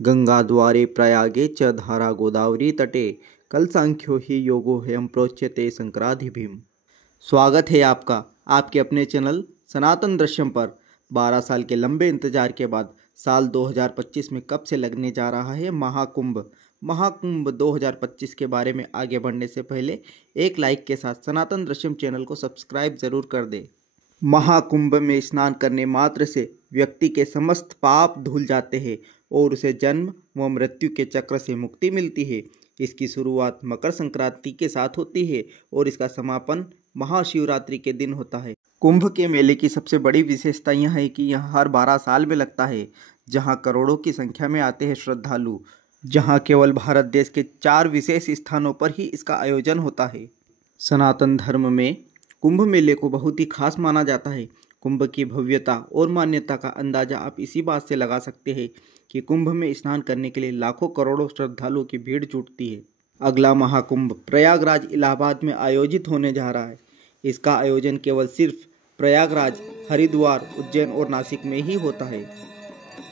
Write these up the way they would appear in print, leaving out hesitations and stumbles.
गंगाद्वारे प्रयागे च धारा गोदावरी तटे कल सांख्यो ही योगो ह्यम प्रोच्यते संक्रांतिभिः। स्वागत है आपका आपके अपने चैनल सनातन दृश्यम पर। 12 साल के लंबे इंतजार के बाद साल 2025 में कब से लगने जा रहा है महाकुंभ 2025 के बारे में आगे बढ़ने से पहले एक लाइक के साथ सनातन दृश्यम चैनल को सब्सक्राइब जरूर कर दें। महाकुंभ में स्नान करने मात्र से व्यक्ति के समस्त पाप धुल जाते हैं और उसे जन्म व मृत्यु के चक्र से मुक्ति मिलती है। इसकी शुरुआत मकर संक्रांति के साथ होती है और इसका समापन महाशिवरात्रि के दिन होता है। कुंभ के मेले की सबसे बड़ी विशेषता यह है कि यह हर 12 साल में लगता है, जहां करोड़ों की संख्या में आते हैं श्रद्धालु। जहां केवल भारत देश के 4 विशेष स्थानों पर ही इसका आयोजन होता है। सनातन धर्म में कुंभ मेले को बहुत ही खास माना जाता है। कुंभ की भव्यता और मान्यता का अंदाजा आप इसी बात से लगा सकते हैं कि कुंभ में स्नान करने के लिए लाखों करोड़ों श्रद्धालुओं की भीड़ जुटती है। अगला महाकुंभ प्रयागराज इलाहाबाद में आयोजित होने जा रहा है। इसका आयोजन केवल सिर्फ प्रयागराज, हरिद्वार, उज्जैन और नासिक में ही होता है।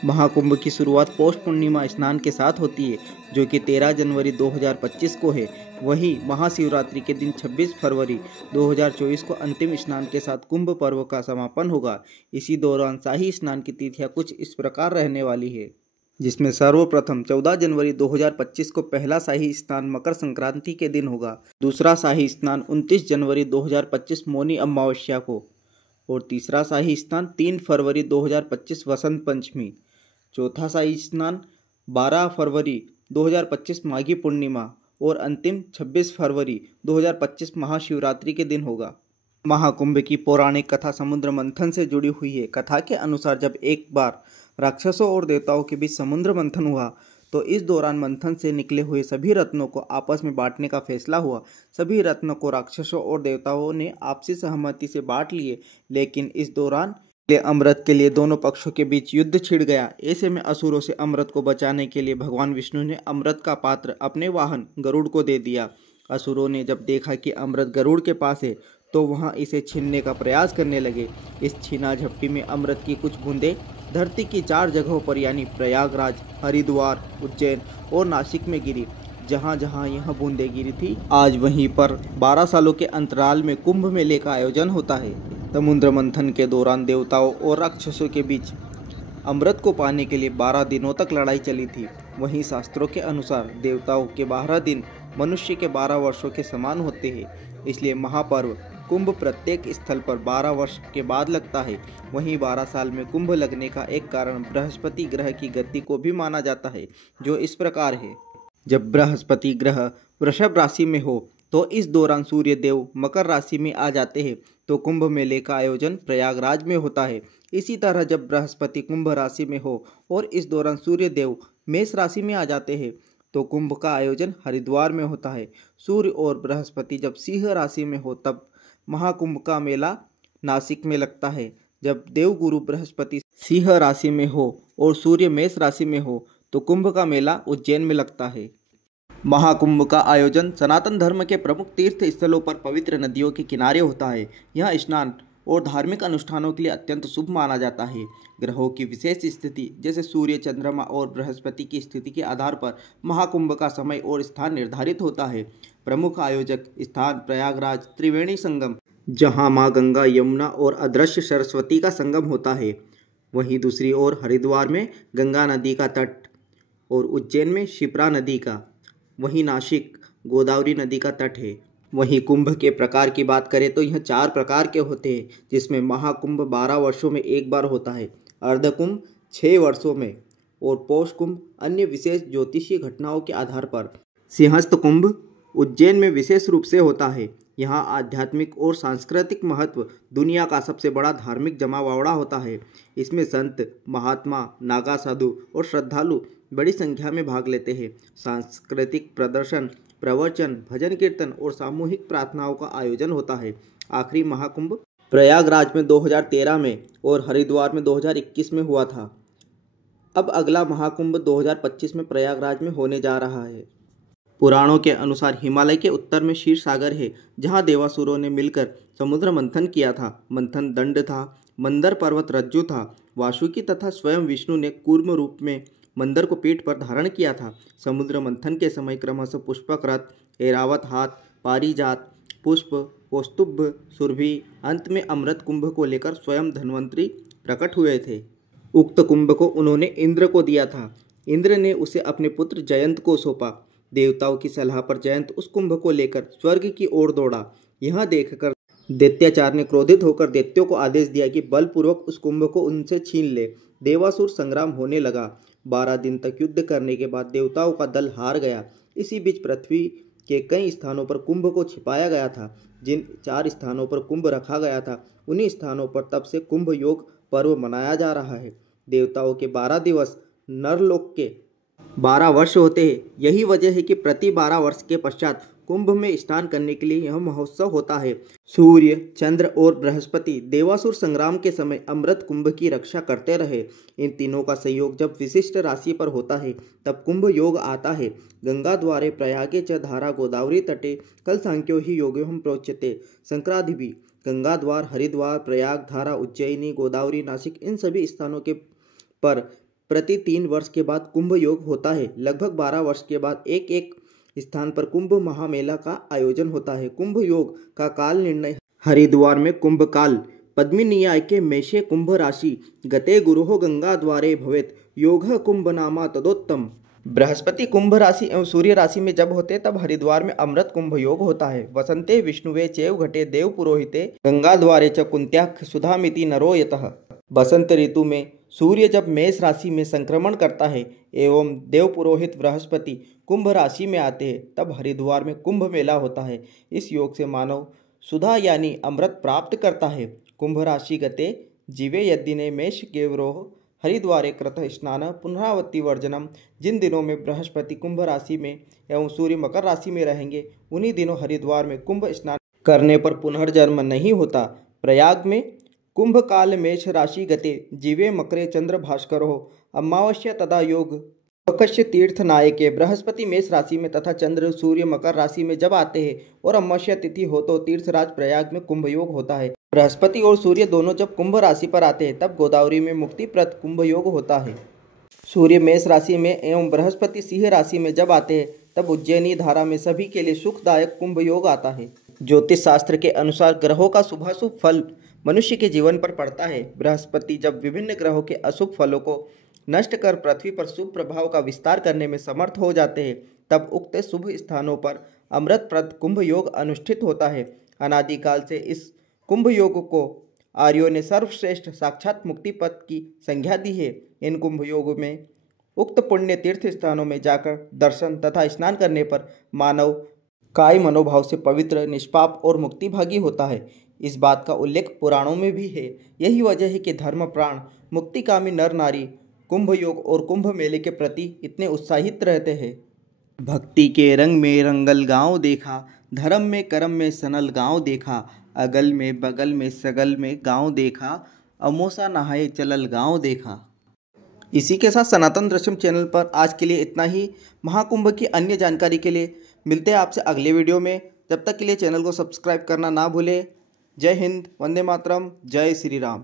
महाकुंभ की शुरुआत पौष पूर्णिमा स्नान के साथ होती है, जो कि 13 जनवरी 2025 को है। वहीं महाशिवरात्रि के दिन 26 फरवरी 2024 को अंतिम स्नान के साथ कुंभ पर्व का समापन होगा। इसी दौरान शाही स्नान की तिथियां कुछ इस प्रकार रहने वाली है, जिसमें सर्वप्रथम 14 जनवरी 2025 को पहला शाही स्नान मकर संक्रांति के दिन होगा। दूसरा शाही स्नान 29 जनवरी 2025 मौनी अमावस्या को और तीसरा शाही स्नान 3 फरवरी 2025 वसंत पंचमी। चौथा शाही स्नान 12 फरवरी 2025 माघी पूर्णिमा और अंतिम 26 फरवरी 2025 महाशिवरात्रि के दिन होगा। महाकुंभ की पौराणिक कथा समुद्र मंथन से जुड़ी हुई है। कथा के अनुसार जब एक बार राक्षसों और देवताओं के बीच समुद्र मंथन हुआ तो इस दौरान मंथन से निकले हुए सभी रत्नों को आपस में बांटने का फैसला हुआ। सभी रत्नों को राक्षसों और देवताओं ने आपसी सहमति से बांट लिए, लेकिन इस दौरान अमृत के लिए दोनों पक्षों के बीच युद्ध छिड़ गया। ऐसे में असुरों से अमृत को बचाने के लिए भगवान विष्णु ने अमृत का पात्र अपने वाहन गरुड़ को दे दिया। असुरों ने जब देखा कि अमृत गरुड़ के पास है तो वहां इसे छीनने का प्रयास करने लगे। इस छीना झपटी में अमृत की कुछ बूंदें धरती की 4 जगहों पर यानी प्रयागराज, हरिद्वार, उज्जैन और नासिक में गिरी। जहां जहां यह बूंदें गिरी थी, आज वहीं पर 12 सालों के अंतराल में कुंभ मेले का आयोजन होता है। समुद्र मंथन के दौरान देवताओं और राक्षसों के बीच अमृत को पाने के लिए 12 दिनों तक लड़ाई चली थी। वहीं शास्त्रों के अनुसार देवताओं के 12 दिन मनुष्य के 12 वर्षों के समान होते हैं। इसलिए महापर्व कुंभ प्रत्येक स्थल पर 12 वर्ष के बाद लगता है। वहीं 12 साल में कुंभ लगने का एक कारण बृहस्पति ग्रह की गति को भी माना जाता है, जो इस प्रकार है। जब बृहस्पति ग्रह वृषभ राशि में हो तो इस दौरान सूर्य देव मकर राशि में आ जाते हैं, तो कुंभ मेले का आयोजन प्रयागराज में होता है। इसी तरह जब बृहस्पति कुंभ राशि में हो और इस दौरान सूर्य देव मेष राशि में आ जाते हैं, तो कुंभ का आयोजन हरिद्वार में होता है। सूर्य और बृहस्पति जब सिंह राशि में हो तब महाकुंभ का मेला नासिक में लगता है। जब देवगुरु बृहस्पति सिंह राशि में हो और सूर्य मेष राशि में हो तो कुंभ का मेला उज्जैन में लगता है। महाकुंभ का आयोजन सनातन धर्म के प्रमुख तीर्थ स्थलों पर पवित्र नदियों के किनारे होता है। यह स्नान और धार्मिक अनुष्ठानों के लिए अत्यंत शुभ माना जाता है। ग्रहों की विशेष स्थिति जैसे सूर्य, चंद्रमा और बृहस्पति की स्थिति के आधार पर महाकुंभ का समय और स्थान निर्धारित होता है। प्रमुख आयोजक स्थान प्रयागराज त्रिवेणी संगम, जहां मां गंगा, यमुना और अदृश्य सरस्वती का संगम होता है। वहीं दूसरी ओर हरिद्वार में गंगा नदी का तट और उज्जैन में शिप्रा नदी का, वहीं नासिक गोदावरी नदी का तट है। वहीं कुंभ के प्रकार की बात करें तो यह 4 प्रकार के होते हैं, जिसमें महाकुंभ 12 वर्षों में एक बार होता है, अर्धकुंभ 6 वर्षों में और पौष कुंभ अन्य विशेष ज्योतिषीय घटनाओं के आधार पर। सिंहस्थ कुंभ उज्जैन में विशेष रूप से होता है। यहाँ आध्यात्मिक और सांस्कृतिक महत्व, दुनिया का सबसे बड़ा धार्मिक जमावड़ा होता है। इसमें संत, महात्मा, नागा साधु और श्रद्धालु बड़ी संख्या में भाग लेते हैं। सांस्कृतिक प्रदर्शन, प्रवचन, भजन कीर्तन और सामूहिक प्रार्थनाओं का आयोजन होता है। आखिरी महाकुंभ प्रयागराज में 2013 में और हरिद्वार में 2021 में हुआ था। अब अगला महाकुंभ 2025 में प्रयागराज में होने जा रहा है। पुराणों के अनुसार हिमालय के उत्तर में क्षीर सागर है, जहां देवासुरों ने मिलकर समुद्र मंथन किया था। मंथन दंड था, मंदर पर्वत रज्जु था, वासुकी तथा स्वयं विष्णु ने कूर्म रूप में मंदर को पीठ पर धारण किया था। समुद्र मंथन के समय क्रमशः पुष्पक रथ, ऐरावत हाथ, पारिजात पुष्प, कौस्तुभ, सुरभि, अंत में अमृत कुंभ को लेकर स्वयं धन्वंतरी प्रकट हुए थे। उक्त कुंभ को उन्होंने इंद्र को दिया था। इंद्र ने उसे अपने पुत्र जयंत को सौंपा। देवताओं की सलाह पर जयंत उस कुंभ को लेकर स्वर्ग की ओर दौड़ा। यह देखकर दैत्याचार्य ने क्रोधित होकर दैत्यों को आदेश दिया कि बलपूर्वक उस कुंभ को उनसे छीन ले। देवासुर संग्राम होने लगा। 12 दिन तक युद्ध करने के बाद देवताओं का दल हार गया। इसी बीच पृथ्वी के कई स्थानों पर कुंभ को छिपाया गया था। जिन 4 स्थानों पर कुंभ रखा गया था उन्हीं स्थानों पर तब से कुंभ योग पर्व मनाया जा रहा है। देवताओं के 12 दिवस, नरलोक के 12 वर्ष होते हैं। यही वजह है कि प्रति 12 वर्ष के पश्चात कुंभ में स्नान करने के लिए यह महोत्सव होता है। सूर्य, चंद्र और बृहस्पति देवासुर संग्राम के समय अमृत कुंभ की रक्षा करते रहे। इन तीनों का संयोग जब विशिष्ट राशि पर होता है तब कुंभ योग आता है। गंगा द्वारे प्रयागे च धारा गोदावरी तटे कल सांख्यो ही योग्यम प्रोच्यते संक्रांतिभी। गंगा द्वार, हरिद्वार, प्रयाग, धारा, उज्जैनी, गोदावरी, नासिक इन सभी स्थानों के पर प्रति 3 वर्ष के बाद कुंभ योग होता है। लगभग 12 वर्ष के बाद एक एक स्थान पर कुंभ महामेला का आयोजन होता है। कुंभ योग का काल निर्णय हरिद्वार में कुंभ काल, पद्मी न्याय के मेषे कुंभ राशि, गते गुरुः गंगा द्वारे भवेत योग कुंभ नामा तदोत्तम। बृहस्पति कुंभ राशि एवं सूर्य राशि में जब होते तब हरिद्वार में अमृत कुंभ योग होता है। वसंते विष्णुवे चैव घटे देव पुरोहिते गंगा द्वारे च कुंत्याख सुधामिति नरो यतः। बसंत ऋतु में सूर्य जब मेष राशि में संक्रमण करता है एवं देव पुरोहित बृहस्पति कुंभ राशि में आते हैं तब हरिद्वार में कुंभ मेला होता है। इस योग से मानव सुधा यानी अमृत प्राप्त करता है। कुंभ राशि गते जीवे यद्दिने मेष केवरोह हरिद्वारे कृतः स्नान पुनरावृत्ति वर्जनम। जिन दिनों में बृहस्पति कुंभ राशि में एवं सूर्य मकर राशि में रहेंगे उन्हीं दिनों हरिद्वार में कुंभ स्नान करने पर पुनर्जन्म नहीं होता। प्रयाग में कुंभ काल मेष राशि गते जीवे मकरे चंद्र भास्करो अमावस्या तदा योग पकश्य तीर्थ नायके। बृहस्पति मेष राशि में तथा चंद्र सूर्य मकर राशि में जब आते हैं और अमावस्या तिथि हो तो तीर्थराज प्रयाग में कुंभ योग होता है। बृहस्पति और सूर्य दोनों जब कुंभ राशि पर आते हैं तब गोदावरी में मुक्तिप्रद कुंभ योग होता है। सूर्य मेष राशि में एवं बृहस्पति सिंह राशि में जब आते हैं तब उज्जैनी धारा में सभी के लिए सुखदायक कुंभ योग आता है। ज्योतिष शास्त्र के अनुसार ग्रहों का शुभाशुभ फल मनुष्य के जीवन पर पड़ता है। बृहस्पति जब विभिन्न ग्रहों के अशुभ फलों को नष्ट कर पृथ्वी पर शुभ प्रभाव का विस्तार करने में समर्थ हो जाते हैं तब उक्त शुभ स्थानों पर अमृतप्रद कुंभ योग अनुष्ठित होता है। अनादिकाल से इस कुंभ योग को आर्यों ने सर्वश्रेष्ठ साक्षात मुक्ति पथ की संज्ञा दी है। इन कुंभ योग में उक्त पुण्य तीर्थ स्थानों में जाकर दर्शन तथा स्नान करने पर मानव काय मनोभाव से पवित्र, निष्पाप और मुक्तिभागी होता है। इस बात का उल्लेख पुराणों में भी है। यही वजह है कि धर्म प्राण मुक्तिकामी नर नारी कुंभ योग और कुंभ मेले के प्रति इतने उत्साहित रहते हैं। भक्ति के रंग में रंगल गांव देखा, धर्म में कर्म में सनल गांव देखा, अगल में बगल में सगल में गांव देखा, अमोसा नहाए चलल गांव देखा। इसी के साथ सनातन दृश्यम चैनल पर आज के लिए इतना ही। महाकुंभ की अन्य जानकारी के लिए मिलते हैं आपसे अगले वीडियो में। जब तक के लिए चैनल को सब्सक्राइब करना ना भूलें। जय हिंद, वंदे मातरम, जय श्री राम।